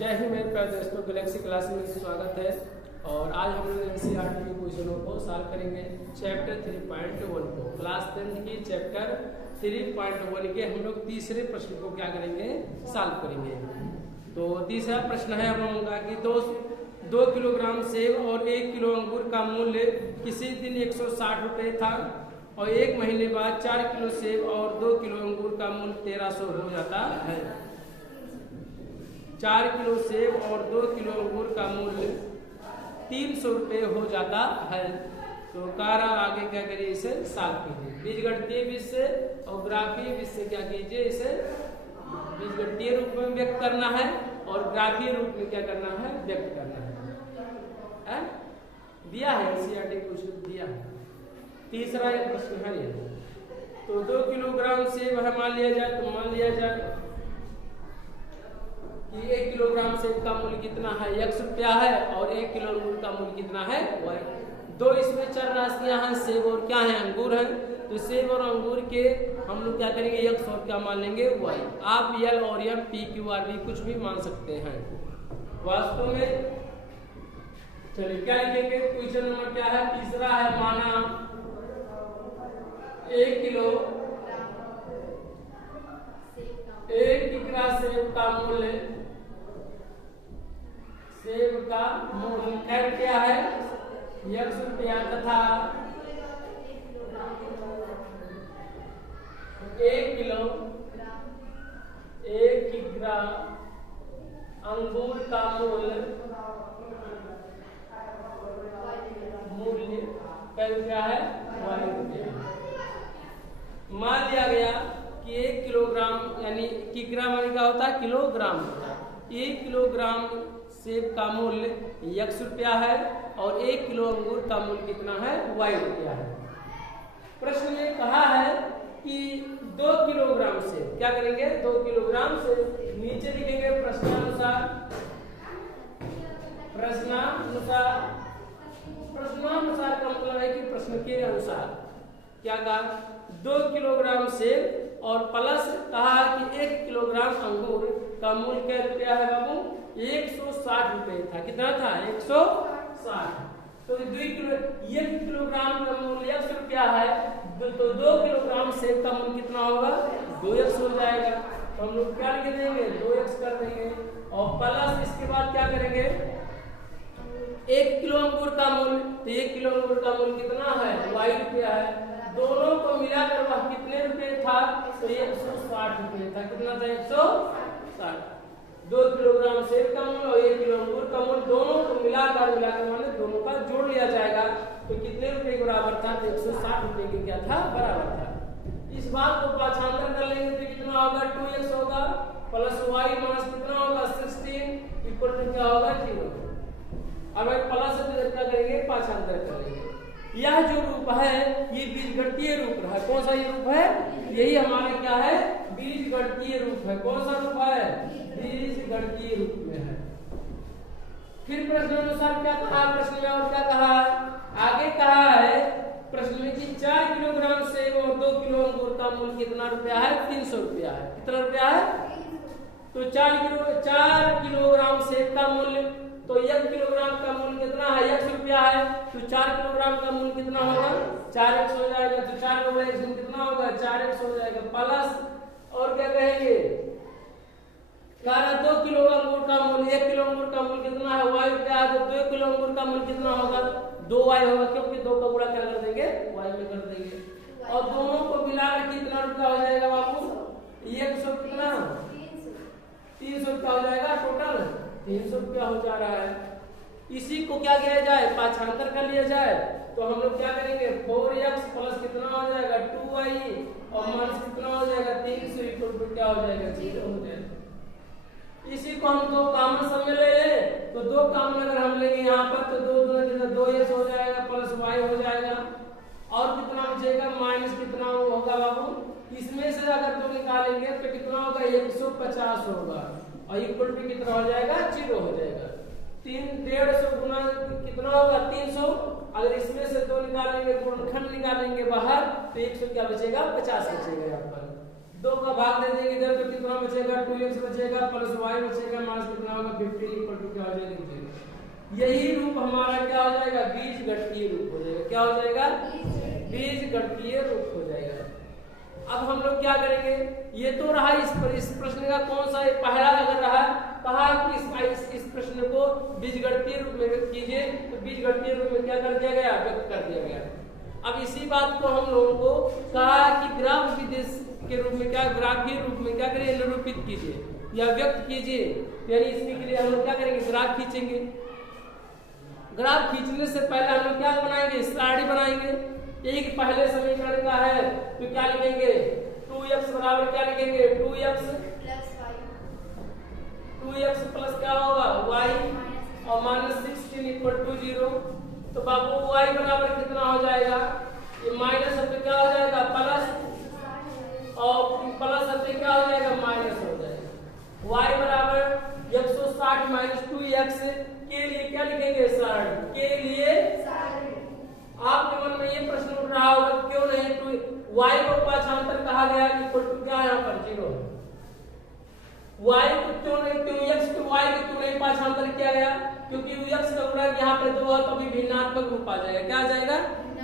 जय हिंद मेरे प्यारे दोस्तों, गैलेक्सी क्लास में स्वागत है। और आज हम लोग एनसीईआरटी के क्वेश्चनों को सॉल्व करेंगे। चैप्टर 3.1 को क्लास 10 की चैप्टर 3.1 के हम लोग तीसरे प्रश्न को क्या करेंगे, सॉल्व करेंगे। तो तीसरा प्रश्न है हम लोगों का कि 2 किलोग्राम सेब और 1 किलो अंगूर का मूल्य किसी दिन 160 रुपये था और 1 महीने बाद 4 किलो सेब और 2 किलो अंगूर का मूल्य 1300 हो जाता है। 4 किलो सेब और 2 किलो अंगूर का मूल्य 300 रुपये हो जाता है। तो कारा आगे क्या करिए, इसे सॉल्व कीजिए। बीजगणितीय विधि से और ग्राफीय विधि से क्या कीजिए, इसे बीजगणितीय रूप में व्यक्त करना है और ग्राफीय रूप में क्या करना है, व्यक्त करना है। दिया है एनसीईआरटी क्वेश्चन दिया है। तीसरा एक प्रश्न है ये। तो 2 किलोग्राम सेब है मान लिया जाए, तो मान लिया जाए कि 1 किलोग्राम सेब का मूल्य कितना है, 100 रुपया है और 1 किलो अंगूर का मूल्य कितना है, दो इसमें चर राशियां हैं, सेब और क्या है, अंगूर है। तो सेब और अंगूर के हम लोग क्या करेंगे, 100 क्या मान लेंगे, वाई। आप एल और एम पी क्यू आर भी कुछ भी मान सकते हैं वास्तव में। चलिए क्या लिखेंगे, क्वेश्चन नंबर क्या है, तीसरा है। माना 1 किलो 1 किग्रा सेब का मूल्य, सेब का मूल्य खैर क्या है, 100 रुपया तथा 1 किलो 1 किग्रा अंगूर का मूल्य क्या है, 1 रुपया। मान लिया गया कि 1 किलोग्राम यानी किग्रा माने क्या होता है, किलोग्राम होता है। 1 किलोग्राम सेब का मूल्य 100 रुपया है और 1 किलो अंगूर का मूल्य कितना है, 2 रुपया है। प्रश्न में कहा है कि 2 किलोग्राम सेब क्या करेंगे, 2 किलोग्राम सेब नीचे लिखेंगे प्रश्नानुसार। प्रश्नानुसार का मतलब है कि प्रश्न के अनुसार क्या कहा, 2 किलोग्राम सेब और प्लस कहा कि 1 किलोग्राम अंगूर का मूल्य क्या रुपया है बाबू, 160 रुपये था। कितना था, 160। तो 1 किलोग्राम का मूल्य 100 रुपया है, तो 2 किलोग्राम सेब का मूल्य कितना होगा, 2x हो जाएगा। तो हम लोग क्या लिख देंगे, 2x कर देंगे और प्लस इसके बाद क्या करेंगे, 1 किलो अंगूर का मूल्य, तो 1 किलो अंगूर का मूल्य कितना है, 2 रुपया है। दोनों को मिलाकर वह कितने रुपए था, तो 160 रुपये था। कितना था, 160। 2 किलोग्राम सेब का मूल्य और 1 किलो अंगूर का मूल्य दोनों को मिलाकर माने दोनों का जोड़ लिया जाएगा तो कितने रुपए के बराबर था, तो 160 रुपये के क्या था, बराबर था। इस बात को पाछांतर कर लेंगे तो कितना होगा, 2x होगा प्लस y माइनस कितना होगा, 16 इक्वल टू क्या होगा, 0। अब प्लस से क्या करेंगे, पाछांतर कर लेंगे। यह जो रूप है ये बीजगणितीय रूप है। कौन सा ये रूप है, यही हमारा क्या है, बीजगणितीय रूप है। कौन सा रूप है, बीजगणितीय रूप में है। फिर प्रश्न अनुसार क्या कहा, प्रश्न में और क्या कहा, आगे कहा है प्रश्न में कि 4 किलोग्राम सेब और 2 किलो अंगूर का मूल्य कितना रुपया है, 300 रुपया है। कितना रुपया है, तो 4 किलोग्राम सेब का मूल्य, तो 1 किलोग्राम का मूल्य कितना है, 100 रुपया है। तो 4 किलोग्राम का मूल्य कितना होगा, 4x हो जाएगा। तो 4 का मूल्य कितना होगा, 4x हो जाएगा। प्लस और क्या कहेंगे, 2 किलो अंगूर का मूल्य, 1 किलो अंगूर का मूल्य कितना है, y रुपया है। तो 2 किलो अंगूर का मूल्य कितना होगा, 2y होगा, क्योंकि 2 का गुणा क्या कर देंगे, y में कर देंगे। और दोनों को मिलाकर कितना रुपया हो जाएगा बाबू, 100 कितना, 300 रुपया हो जाएगा। टोटल 300 रुपया हो जा रहा है। इसी को क्या किया जाए, पाछांतर कर लिया जाए तो हम लोग क्या करेंगे, 4x प्लस कितना हो जाएगा, 2y और माइनस कितना हो जाएगा, 300 इक्वल टू क्या हो जाएगा, 0 हो जाएगा। इसी को हम 2 कॉमन सब में ले ले तो 2 कॉमन अगर हम लेंगे यहाँ पर तो 2x हो जाएगा प्लस y हो जाएगा और कितना बचेगा, माइनस कितना होगा बाबू, इसमें से अगर 2 निकालेंगे तो कितना होगा, 150 होगा और इक्वल टू कितना हो जाएगा, 0 हो जाएगा। 150 गुना कितना होगा, 300। अगर इसमें से 2 निकालेंगे, गुणनखंड निकालेंगे बाहर तो 100 क्या बचेगा, 50 बचेगा यहाँ पर। 2 का भाग दे देंगे इधर तो कितना बचेगा 2x बचेगा प्लस y बचेगा माइनस कितना होगा 15 इक्वल टू क्या हो जाएगा 0। यही रूप हमारा क्या हो जाएगा बीजगणितीय रूप हो जाएगा। क्या हो जाएगा बीजगणितीय रूप हो जाएगा। अब हम लोग क्या करेंगे, ये तो रहा इस प्रश्न का कौन सा पहला अगर रहा कहा कि इस प्रश्न को बीजगणितीय रूप में व्यक्त कीजिए, तो बीजगणितीय रूप में क्या कर दिया गया व्यक्त कर दिया गया। अब इसी बात को हम लोगों को कहा कि ग्राफ विधि के रूप में क्या ग्राफीय रूप में क्या करिए निरूपित कीजिए या व्यक्त कीजिए। यानी इसके लिए हम लोग क्या करेंगे ग्राफ खींचेंगे। ग्राफ खींचने से पहले हम लोग क्या बनाएंगे स्लाइड बनाएंगे। एक पहले समीकरण का है तो क्या लिखेंगे 2x बराबर क्या लिखेंगे 2x प्लस क्या होगा y और माइनस 16 इक्वल टू 0। तो बाबू y बराबर कितना हो जाएगा, ये माइनस अब क्या हो जाएगा प्लस और प्लस अब क्या हो जाएगा माइनस हो जाएगा। y बराबर 160 माइनस 2x के लिए क्या लिखेंगे स्लाइड के लिए। आपके मन में ये प्रश्न उठ रहा होगा क्यों नहीं y को पाछांतर कहा गया इक्वल टू क्या यहाँ पर 0। y को क्यों x को y को क्यों नहीं पाछांतर किया गया, क्योंकि x का गुणक यहाँ पे 2 है तो अभी भिन्नात्मक रूप आ जाएगा। क्या आ जाएगा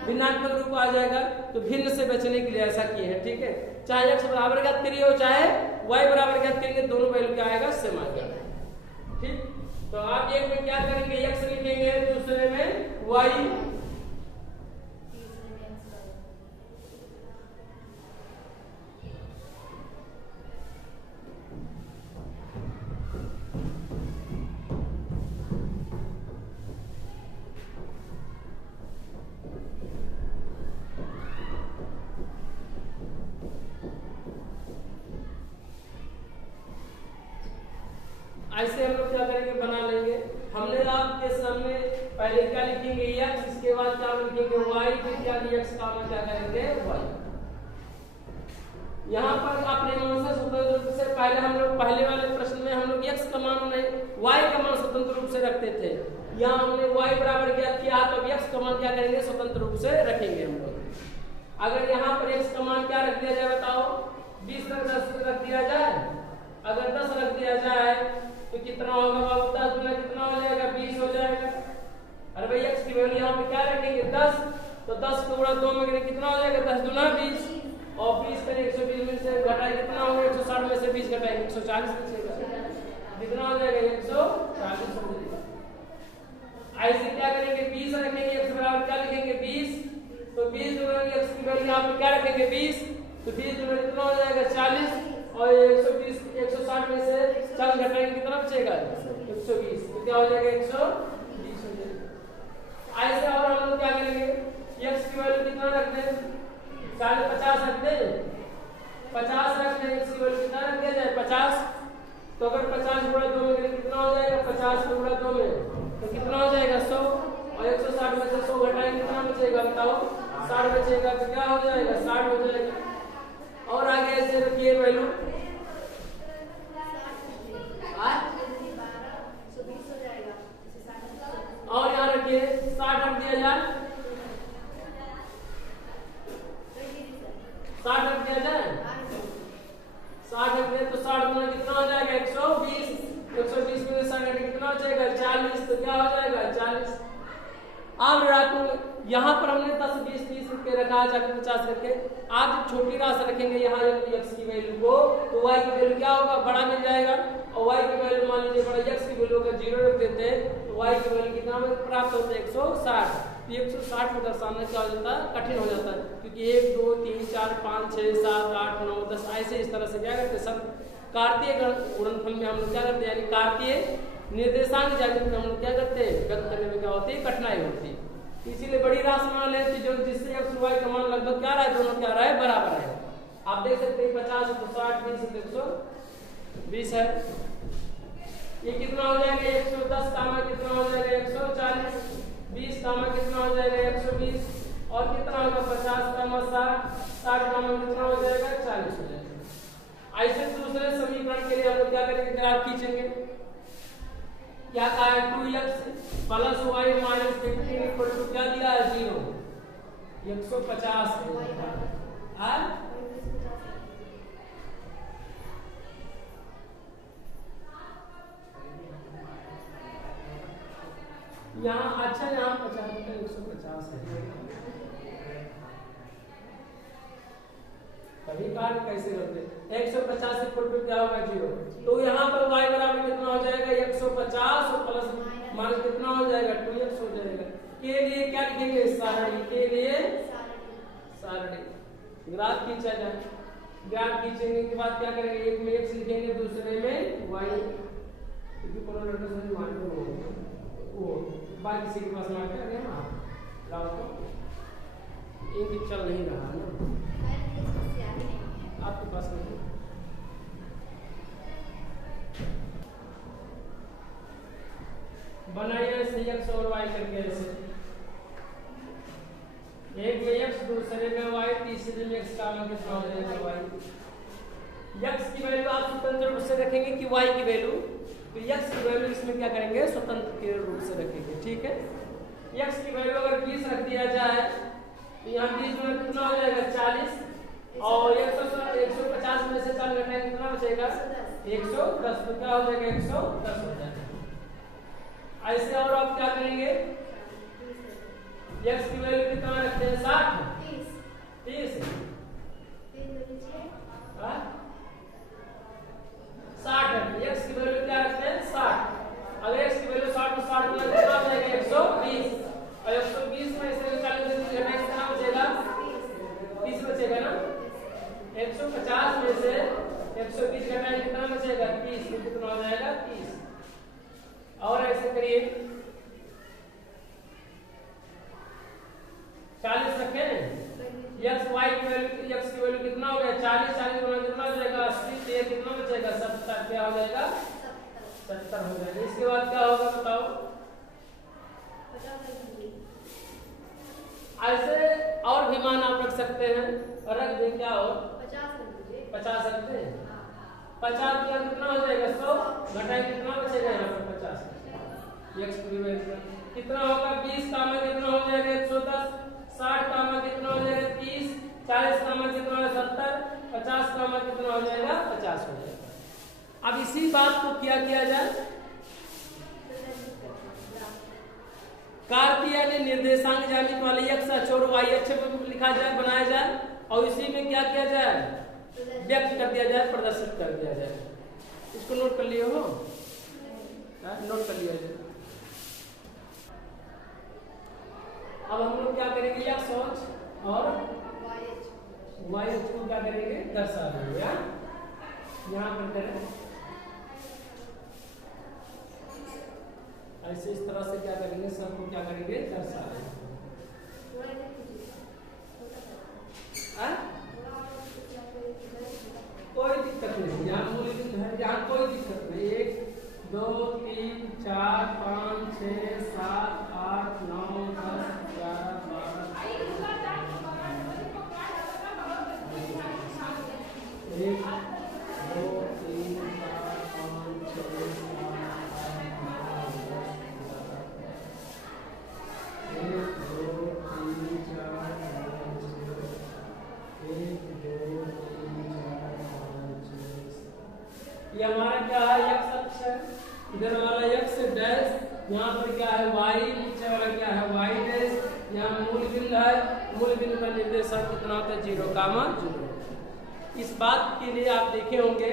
भिन्नात्मक रूप आ जाएगा। तो भिन्न से बचने के लिए ऐसा किए हैं। ठीक है, चाहे x बराबर का 3 हो चाहे y बराबर का 3 के दोनों वैल्यू क्या आएगा सेम आएगा। ठीक, तो आप एक में क्या करेंगे x लिखेंगे दूसरे में y। ऐसे हम लोग क्या करेंगे बना लेंगे। हमने आपके सामने पहले क्या लिखेंगे x, इसके बाद क्या लिखेंगे y, फिर क्या x का हम क्या करेंगे y। यहाँ पर अपने मान से स्वतंत्र रूप से पहले हम लोग पहले वाले प्रश्न में हम लोग x का मान नहीं y का मान स्वतंत्र रूप से रखते थे। यहाँ हमने y बराबर ज्ञात किया तो x का मान क्या करेंगे स्वतंत्र रूप से रखेंगे हम लोग। अगर यहाँ पर x का मान क्या रख दिया जाए बताओ 20 रख दिया जाए। अगर 10 रख दिया जाए तो कितना होगा बाबू 10 गुना कितना हो जाएगा 20 हो जाएगा। अरे भाई x की वैल्यू यहाँ पे क्या रखेंगे 10, तो 10 को गुणा 2 में कितना हो जाएगा 10 गुना 20 और 20 करें 120 में से घटाए कितना होगा 160 में से 20 घटाए 140 बचेगा। कितना हो जाएगा 140 हो जाएगा। ऐसे क्या करेंगे 20 रखेंगे x बराबर क्या लिखेंगे 20, तो 20 गुना x की वैल्यू यहाँ पे क्या रखेंगे 20, तो 20 गुना कितना हो जाएगा 40 और 120 160 में से 40 घटाएंगे कितना बचेगा 120, तो क्या हो जाएगा 120 हो जाएगा। ऐसे और हम लोग क्या करेंगे x की वैल्यू कितना रखते हैं 50 रखते हैं 50 रखते हैं। x की वैल्यू कितना रख दिया जाए 50, तो अगर 50 गुणा 2 में कितना हो जाएगा 50 को गुणा 2 में तो कितना हो जाएगा 100 और 160 में से 100 घटाएंगे कितना बचेगा बताओ 60 बचेगा। तो क्या हो जाएगा 60 हो जाएगा। और आगे ऐसे रखिए वैल्यू और यहाँ रखिए 60 रख दिया जाए 60 रख दिया जाए 60 रख दिया तो 60 गुना कितना हो जाएगा 120 120 में 60 कितना हो जाएगा 40, तो क्या हो जाएगा 40। अब रात यहाँ पर हमने 10 20 30 रुपये रखा है जाकर 50 रखे। आप जब छोटी राशि रखेंगे यहाँ x की वैल्यू को तो y की वैल्यू क्या होगा बड़ा मिल जाएगा और y की वैल्यू मान लीजिए बड़ा x की वैल्यू अगर 0 रख देते हैं तो y की वैल्यू कितना प्राप्त होता है 160। तो 160 को दर्शाना क्या हो जाता है कठिन हो जाता है, क्योंकि 1 2 3 4 5 6 7 8 9 10 ऐसे इस तरह से क्या करते सब कार्तीय गुणनफल में हम लोग क्या करते हैं यानी कार्तीय निर्देशांक ज्यामिति में हम लोग क्या करते हैं व्यक्त करने में क्या होती है कठिनाई होती है। इसीलिए बड़ी राशि मान लेते जो जिससे x y का मान लगभग क्या रहा है दोनों क्या रहा है बराबर है। आप देख सकते हैं 50 तो 60 20 120 है। ये कितना हो जाएगा 110 का मान कितना हो जाएगा 140, 20 का मान कितना हो जाएगा 120 और कितना होगा 50 का मान 60, 60 का मान कितना हो जाएगा 40 हो जाएगा। ऐसे दूसरे समीकरण के लिए हम लोग क्या करेंगे ग्राफ खींचेंगे। क्या कहा है 2x plus y minus 15 equal to क्या दिया है 0 150 है। यहाँ अच्छा यहाँ 50 का 150 है। कभी कार्य कैसे करते 150 इक्वल टू क्या होगा 0। तो यहाँ पर y बराबर कितना हो जाएगा 150 और प्लस माइनस कितना हो जाएगा 2x हो जाएगा। के लिए क्या लिखेंगे सारणी, के लिए सारणी। ग्राफ खींचा जाए, ग्राफ खींचने के बाद क्या करेंगे एक में x लिखेंगे दूसरे में y, क्योंकि कोरोना लड़का समझ मालूम हो वो बाकी किसी के पास मार के गया ना लाओ तो इनकी चल नहीं रहा है ना आपके पास नहीं। बनाइए ऐसे x और y करके ऐसे, एक में x दूसरे में y तीसरे में x का मान कितना हो जाएगा y। x की वैल्यू आप स्वतंत्र रूप से रखेंगे कि y की वैल्यू, तो x की वैल्यू इसमें क्या करेंगे स्वतंत्र के रूप से रखेंगे। ठीक है, x की वैल्यू अगर 20 रख दिया जाए तो यहाँ 20 में कितना हो जाएगा 40 और 150 में से 4 घटाएंगे कितना बचेगा 110, तो क्या हो जाएगा 110 हो जाएगा। ऐसे और आप क्या करेंगे x की वैल्यू कितना रखते हैं 60 60 x की वैल्यू क्या रखते हैं 60। अगर x की वैल्यू 60 तो 60 में कितना हो जाएगा 120 और 120 में से 40 घटाएंगे कितना बचेगा 30 बचेगा ना। 150 में से 120 घटाएंगे कितना बचेगा 30, तो कितना हो जाएगा 30। और ऐसे करिए 40 रखें x y की वैल्यू, x की वैल्यू कितना हो गया 40, 40 गुना कितना हो जाएगा 80, तो ये कितना बचेगा 70, क्या हो जाएगा 70 हो जाएगा। इसके बाद क्या होगा बताओ, ऐसे और भी मान आप रख सकते हैं और रख दें क्या हो 50 रखते हैं 50 का कितना हो जाएगा 100 घटाए कितना बचेगा यहाँ पर 50 x की वैल्यू कितना होगा 20 का मान कितना हो जाएगा 110, 60 का मान कितना हो जाएगा 30, 40 का मान कितना हो जाएगा 70, 50 का मान कितना हो जाएगा 50 हो जाएगा। अब इसी बात को क्या किया जाए कार्तीय यानी निर्देशांक ज्यामिति वाले x अक्ष और y अक्ष पर लिखा जाए बनाया जाए और इसी में क्या किया जाए व्यक्त कर दिया जाए प्रदर्शित कर दिया जाए। इसको नोट कर लिए हो नोट कर लिया जाए। अब हम लोग क्या करेंगे x अक्ष और y अक्ष को क्या करेंगे दर्शा देंगे यहाँ पर करें ऐसे इस तरह से क्या करेंगे सबको क्या करेंगे दर्शा देंगे। कोई दिक्कत नहीं यहाँ मूलबिंद है, यहाँ कोई दिक्कत नहीं 1 2 3 4 5 6 7 8 9 10 11 12 1 2 3 4 5 6 ये हमारा क्या है x अक्ष है, इधर हमारा x डैश, यहाँ पर क्या है y, नीचे वाला क्या है y डैश, यहाँ मूल बिंदु है, मूल बिंदु का निर्देशांक कितना होता है 0, 0। इस बात के लिए आप देखे होंगे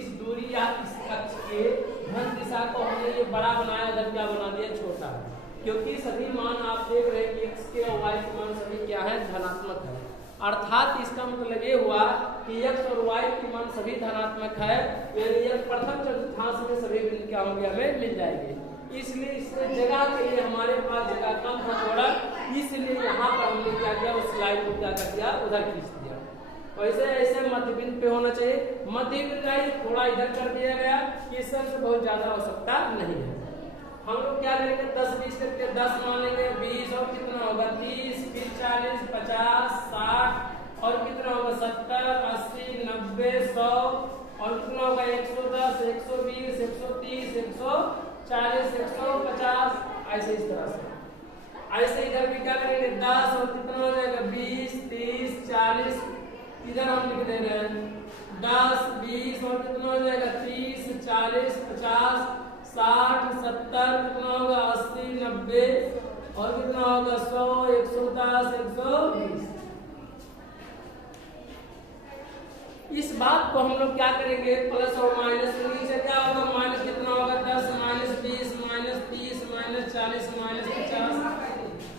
इस दूरी या इस अक्ष के धन दिशा को हमने ये बड़ा बनाया, इधर क्या बना दिया छोटा, क्योंकि सभी मान आप देख रहे हैं कि x के और y के मान सभी क्या है धनात्मक है, अर्थात इसका मतलब ये हुआ कि x और y के मान सभी धनात्मक है, यानी प्रथम चतुर्थांश में सभी बिंदु क्या होंगे हमें मिल जाएंगे। इसलिए इसमें जगह के लिए हमारे पास जगह कम था थोड़ा, इसलिए यहाँ पर हमने क्या किया उस लाइन को क्या कर दिया उधर खींच दिया। वैसे ऐसे मध्य बिंदु पे होना चाहिए, मध्य बिंदु थोड़ा इधर कर दिया गया, इस से बहुत ज्यादा आवश्यकता नहीं है। हम लोग क्या करेंगे 10 20 करके 10 मानेंगे 20 और कितना होगा 30 फिर 40 50 60 और कितना होगा 70 80 90 100 और कितना होगा 110 120 130 140 150 ऐसे इस तरह से। ऐसे इधर भी क्या करेंगे 10 और कितना हो जाएगा 20 30 40 इधर हम लिख दे रहे हैं 10 20 और कितना हो जाएगा 30 40 50 60 70 कितना होगा 80 90 190 और कितना होगा 100, 110, 120। इस बात को हम लोग क्या करेंगे, प्लस और माइनस के नीचे क्या होगा, माइनस कितना होगा 10, माइनस 20, माइनस 30, माइनस 40, माइनस 50।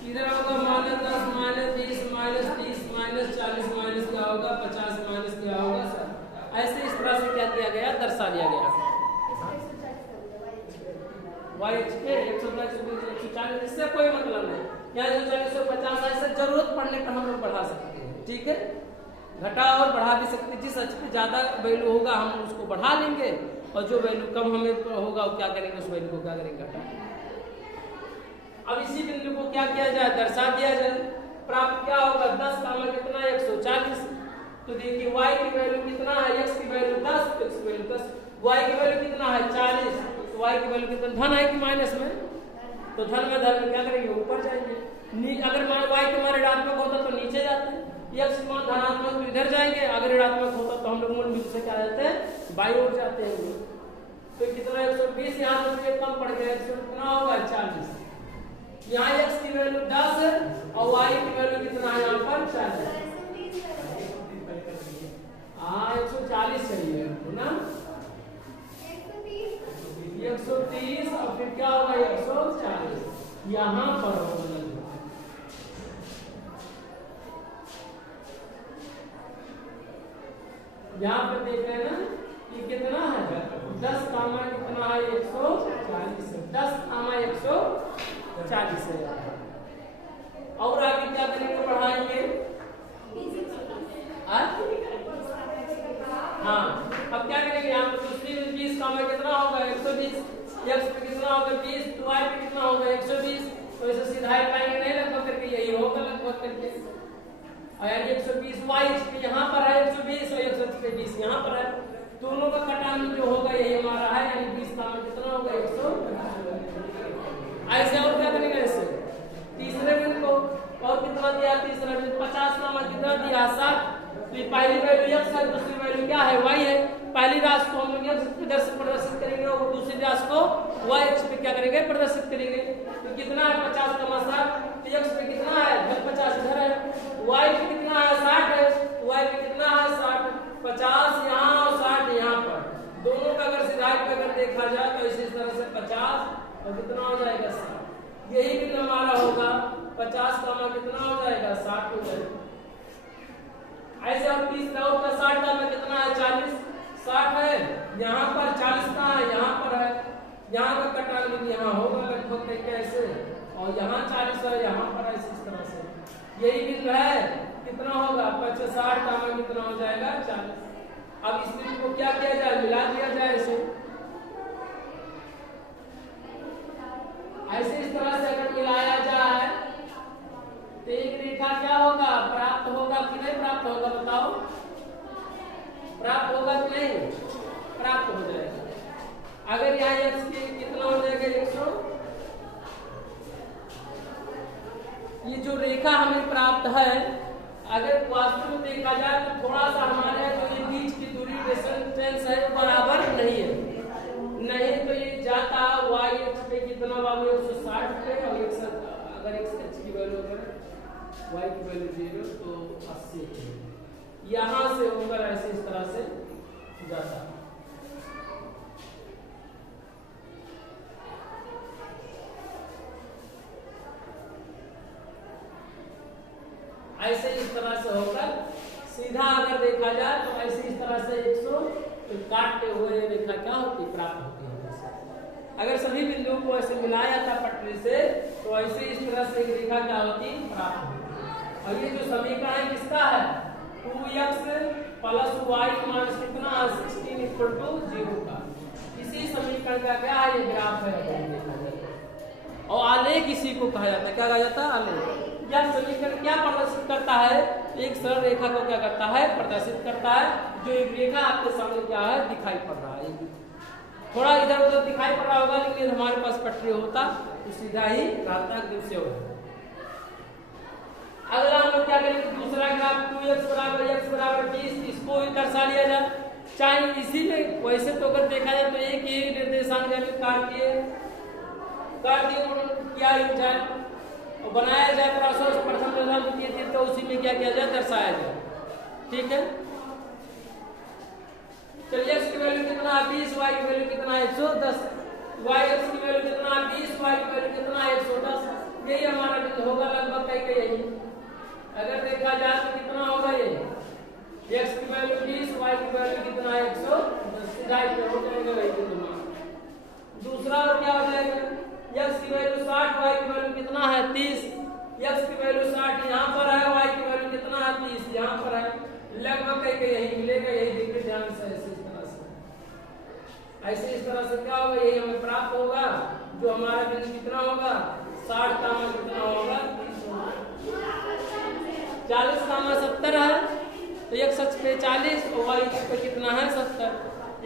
इधर होगा minus 10, minus 20, minus 30, minus 40, minus क्या होगा 50, माइनस क्या होगा सर। ऐसे इस तरह से क्या किया गया, दर्शा दिया गया y के 140, इससे कोई मतलब नहीं। यहाँ 140, 150 ऐसे जरूरत पड़ने पर हम लोग बढ़ा सकते हैं, ठीक है, घटा और बढ़ा भी सकते हैं। जिस अक्ष पे ज्यादा वैल्यू होगा हम उसको बढ़ा लेंगे और जो वैल्यू कम हमें होगा वो क्या करेंगे, उस वैल्यू को क्या करेंगे, घटा। अब इसी बिंदु को क्या किया जाए, दर्शा दिया जाए। प्राप्त क्या होगा, 10 का मान कितना 140। तो देखिए y की वैल्यू कितना है, x की वैल्यू 10, x की वैल्यू 10, y की वैल्यू कितना है 40, तो y की वैल्यू कितना, धन है कि माइनस में, तो धन में क्या करेंगे, ऊपर जाएंगे। अगर y के मान ऋणात्मक होता तो नीचे जाते हैं, x के मान धनात्मक तो इधर जाएंगे, अगर ऋणात्मक होता तो हम लोग मूल बिंदु से क्या जाते हैं, बाईं ओर जाते हैं। तो कितना 120, यहाँ से कम पड़ गया, कितना होगा 40। यहाँ x की वैल्यू 10 है और y की वैल्यू कितना है यहाँ पर 40। हाँ 140 चाहिए ना, 130 और फिर क्या होगा 140 यहाँ पर होगा। यहाँ पर देख रहे हैं ना ये कितना है, 10 कामा कितना है 140, 10 कामा 140 है। और आगे क्या करेंगे, बढ़ाएंगे। हाँ अब क्या करेंगे, यहाँ पर दूसरी 20 कामा कितना होगा 120, x पे कितना होगा 20, तो y पे कितना होगा 120। तो इसे सीधा पाएंगे नहीं, लगभग करके यही होगा, लगभग करके। और 120 y पे यहाँ पर है 120 और 120 यहाँ पर है, दोनों का कटान जो होगा यही हमारा है, यानी 20 का मान कितना होगा 100। ऐसे और क्या करेंगे, इससे तीसरे बिंदु को और कितना दिया, तीसरा बिंदु 50 का मान कितना दिया 60। तो ये पहली वैल्यू x है, दूसरी वैल्यू क्या है y है। पहली राशि को हम लोग x पे प्रदर्शित करेंगे और दूसरी राशि को y अक्ष पे क्या करेंगे, प्रदर्शित करेंगे। तो कितना है 50 का मान 60, तो x पे कितना है 50 इधर है, y पे कितना है 60 है, y पे कितना है 60, 50 यहाँ और 60 यहाँ पर, दोनों का अगर सीधा पे अगर देखा जाए तो इसी तरह से 50 और कितना हो जाएगा 60, यही बिंदु हमारा होगा। 50 का मान कितना हो जाएगा 60 हो जाएगा। ऐसे और 30 का 60 का में कितना है 40, 60 है यहाँ पर, 40 का है यहाँ पर है, यहाँ का कटान भी यहाँ होगा लगभग कैसे, और यहाँ 40 है यहाँ पर है, इस तरह से यही बिंदु है, कितना होगा 60 का में कितना हो जाएगा 40। अब इस बिंदु को क्या किया जाए, मिला दिया जाए इसे। ऐसे इस तरह से अगर मिलाया जाए तो एक रेखा क्या होगा, प्राप्त होगा कि नहीं प्राप्त होगा, बताओ, प्राप्त होगा कि नहीं, प्राप्त हो जाएगा। अगर यहाँ x के कितना हो जाएगा 100, ये जो रेखा हमें प्राप्त है, अगर वास्तव में देखा जाए तो थोड़ा सा हमारे जो ये बीच की दूरी डिस्टेंस है बराबर नहीं है, नहीं तो ये जाता y अक्ष पे कितना बाबू 160 पे, और अगर x अक्ष की वैल्यू अगर y की वैल्यू 0 तो 80 यहाँ से होकर ऐसे इस तरह से जाता। ऐसे इस तरह से होकर सीधा अगर देखा जाए तो ऐसे इस तरह से 100 काटते हुए रेखा क्या होती, प्राप्त होती है। अगर सभी बिंदुओं को ऐसे मिलाया था पटरी से तो ऐसे इस तरह से एक रेखा क्या होती, प्राप्त होती। और ये जो समीकरण है किसका है, 2x प्लस y माइनस कितना 16 इक्वल टू 0 का, इसी समीकरण का क्या है, ये ग्राफ है। और आलेख इसी को कहा जाता है, क्या कहा जाता है, आलेख। यह समीकरण क्या प्रदर्शित करता है, एक सरल रेखा को क्या करता है, प्रदर्शित करता है। जो एक रेखा आपके सामने क्या है, दिखाई पड़ रहा है, थोड़ा इधर उधर दिखाई पड़ रहा होगा, लेकिन हमारे पास पटरी होता तो सीधा ही रहता, एकदम से होता। अगला हम लोग क्या करेंगे, दूसरा ग्राफ 2x बराबर 20, इसको भी दर्शा लिया जाए। चाहे इसी में वैसे तो अगर देखा जाए तो एक ही निर्देशांक काटिए, कर दिए किया जाए और बनाया जाए प्रोसेस प्रथम प्रथम द्वितीय तो उसी में क्या किया जाए दर्शाया जाए। ठीक है, तो x की वैल्यू कितना 20, y की वैल्यू कितना 110, y की वैल्यू कितना 20, y की वैल्यू कितना 110, यही हमारा बिंदु होगा लगभग कहीं कहीं यही। अगर देखा जाए तो कितना होगा ये x की वैल्यू 20, y की वैल्यू कितना 110, सीधा पे हो जाएगा वही बिंदु। दूसरा और क्या हो जाएगा x की वैल्यू 60, y की वैल्यू कितना है 30, x की वैल्यू 60 यहाँ पर है, y की वैल्यू कितना है 30 यहाँ पर है, लगभग कहीं कहीं यही मिलेगा। यही देखिए ध्यान से ऐसे इस तरह से क्या होगा यही हमें प्राप्त होगा। जो हमारा बिंदु कितना होगा 60 का मान कितना होगा 30 होगा, 40 का मान 70 है तो x अक्ष पे 40 और y अक्ष पे कितना है 70,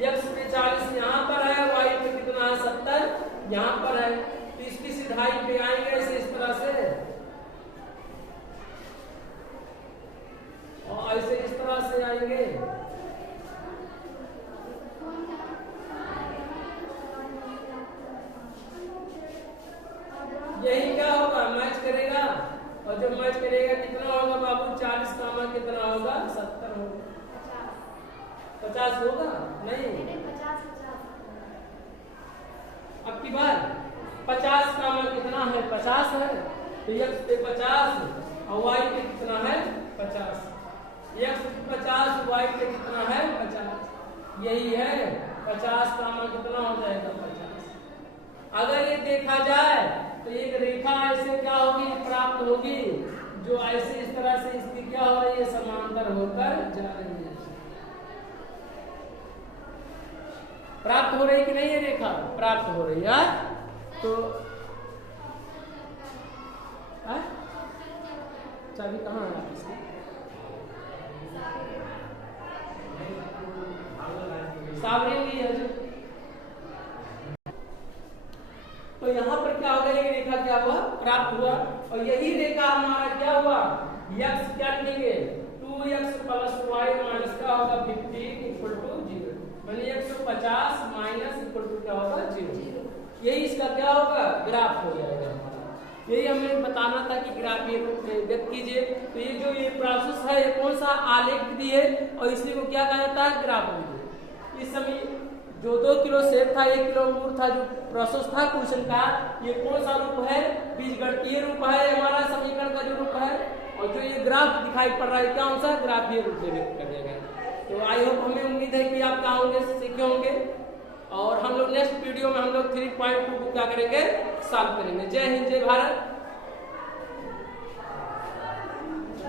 x पे 40 यहाँ पर है, y पे कितना है 70 यहाँ पर है, तो इसकी सीधाई पे आएंगे ऐसे इस तरह से और ऐसे इस तरह से आएंगे। यही क्या होगा मैच करेगा और जब मैच करेगा कितना होगा बाबू 40 का मान कितना होगा 70 होगा, 50 होगा नहीं 50 अब की बार 50 का मान कितना है 50 है तो x पे 50 और y पे कितना है 50, x पे 50 y पे कितना है 50, यही है 50 का मान कितना हो जाएगा 50। अगर ये देखा जाए तो एक रेखा ऐसे क्या होगी प्राप्त होगी जो ऐसे इस तरह से इसकी क्या हो रही है समांतर होकर जा रही है। प्राप्त हो रही कि नहीं है रेखा प्राप्त हो रही है। तो चाबी कहाँ है इसकी सावरी भी है जो। तो यहाँ पर क्या होगा ये रेखा क्या हुआ प्राप्त हुआ और यही रेखा हमारा क्या हुआ x क्या लिखेंगे 2x प्लस y माइनस क्या होगा 15 इक्वल टू 0, माने 150 माइनस इक्वल टू क्या होगा 0, यही इसका क्या होगा ग्राफ हो जाएगा हमारा। यही हमें बताना था कि ग्राफ ये रूप में व्यक्त कीजिए। तो ये जो ये प्रोसेस है ये कौन सा आलेख विधि है और इसी को क्या कहा जाता है ग्राफ विधि। इस समय जो 2 किलो सेब था 1 किलो अंगूर था जो प्रोसेस था क्वेश्चन का ये कौन सा रूप है बीजगणितीय रूप है हमारा समीकरण का जो रूप है और जो ये ग्राफ दिखाई पड़ रहा है क्या सा ग्राफीय रूप में व्यक्त कर देगा। तो आई होप हमें उम्मीद है कि आप क्या होंगे सीखे होंगे और हम लोग नेक्स्ट वीडियो में हम लोग 3.2 को क्या करेंगे सॉल्व करेंगे। जय हिंद जय भारत।